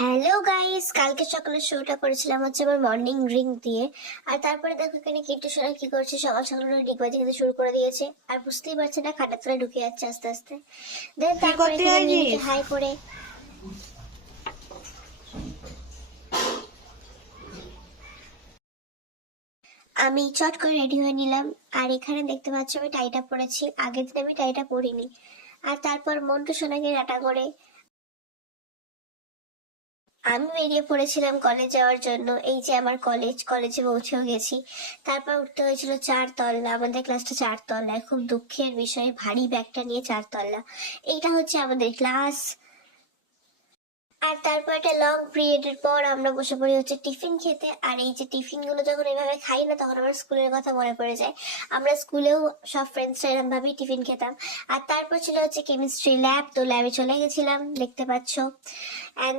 Hello guys, কালকে সকালে শুরুটা করেছিলাম হচ্ছে আমার মর্নিং ড্রিঙ্ক দিয়ে। আর তারপরে দেখো এখানে কিট্টু সোনা কি করছে, সকাল সকাল ডিগবাজি খেতে শুরু করে দিয়েছে। আর বুঝতেই পারছে না, খাটের তলায় ঢুকে যাচ্ছে আস্তে আস্তে। দেন কি তারপরে করতে এখানে মিমিকে চাইছিস? হাই করে আমি চট করে রেডি হয়ে নিলাম। আর এখানে দেখতে পাচ্ছ আমি টাইটা পরেছি, আগের দিন আমি টাইটা পরিনি। আর তারপর মন্টু সোনাকে ডাটা করে আমি বেরিয়ে পড়েছিলাম কলেজ যাওয়ার জন্য। এই যে আমার কলেজে পৌঁছেও গেছি। তারপর উঠতে হয়েছিল 4 তলা, আমাদের ক্লাসটা 4 তলায়। খুব দুঃখের বিষয়, ভারী ব্যাগটা নিয়ে 4 তলা। এইটা হচ্ছে আমাদের ক্লাস। আর তারপর একটা লং পিরিয়ডের পর আমরা বসে পড়ি হচ্ছে টিফিন খেতে। আর এই যে টিফিন গুলো যখন এভাবে খাই না, তখন আমার স্কুলের কথা মনে পড়ে যায়। আমরা স্কুলেও সব ফ্রেন্ডসরা এরকম ভাবেই টিফিন খেতাম। আর তারপর ছিল হচ্ছে কেমিস্ট্রি ল্যাব, তো ল্যাবে চলে গেছিলাম, দেখতে পাচ্ছ। অ্যান্ড